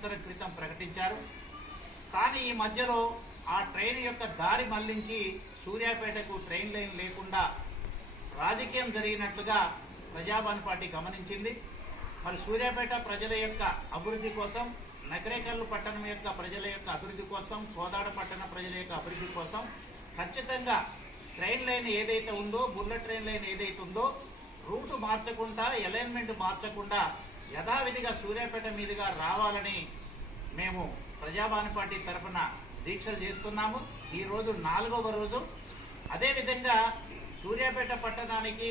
సంవత్సరం క్రితం ప్రకటించారు. కానీ ఈ మధ్యలో ఆ ట్రైన్ యొక్క దారి మళ్లించి సూర్యాపేటకు ట్రైన్ లైన్ లేకుండా రాజకీయం జరిగినట్టుగా ప్రజావాణి పార్టీ గమనించింది. మరి సూర్యాపేట ప్రజల యొక్క అభివృద్ధి కోసం, నకరేకల్లు పట్టణం యొక్క ప్రజల యొక్క అభివృద్ధి కోసం, కోదాడ పట్టణ ప్రజల యొక్క అభివృద్ధి కోసం ఖచ్చితంగా ట్రైన్ లైన్ ఏదైతే ఉందో, బుల్లెట్ ట్రైన్ లైన్ ఏదైతే ఉందో రూటు మార్చకుండా, అలైన్మెంట్ మార్చకుండా యథావిధిగా సూర్యాపేట మీదుగా రావాలని మేము ప్రజావాణి పార్టీ తరఫున దీక్షలు చేస్తున్నాము. ఈ రోజు 4వ రోజు. అదేవిధంగా సూర్యాపేట పట్టణానికి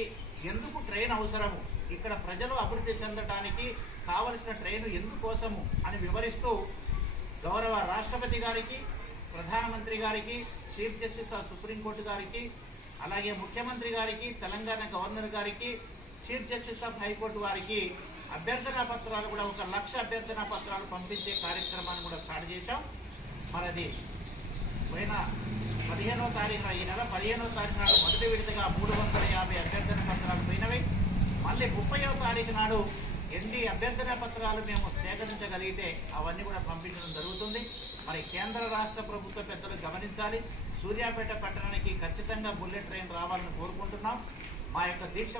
ఎందుకు ట్రైన్ అవసరము, ఇక్కడ ప్రజలు అభివృద్ధి చెందడానికి కావలసిన ట్రైన్ ఎందుకోసము అని వివరిస్తూ గౌరవ రాష్ట్రపతి గారికి, ప్రధానమంత్రి గారికి, చీఫ్ జస్టిస్ ఆఫ్ సుప్రీంకోర్టు గారికి, అలాగే ముఖ్యమంత్రి గారికి, తెలంగాణ గవర్నర్ గారికి, చీఫ్ జస్టిస్ ఆఫ్ హైకోర్టు వారికి అభ్యర్థనా పత్రాలు కూడా 1,00,000 అభ్యర్థనా పత్రాలు పంపించే కార్యక్రమాన్ని కూడా స్టార్ట్ చేశాం. మరి అది పోయిన 15వ తారీఖున, ఈ నెల 15వ తారీఖు నాడు మొదటి విడతగా 350 అభ్యర్థన పత్రాలు పోయినవి. మళ్ళీ 30వ తారీఖు నాడు ఎన్ని అభ్యర్థన పత్రాలు మేము సేకరించగలిగితే అవన్నీ కూడా పంపించడం జరుగుతుంది. మరి కేంద్ర రాష్ట్ర ప్రభుత్వ పెద్దలు గమనించాలి. సూర్యాపేట పట్టణానికి ఖచ్చితంగా బుల్లెట్ ట్రైన్ రావాలని కోరుకుంటున్నాం. మా యొక్క దీక్ష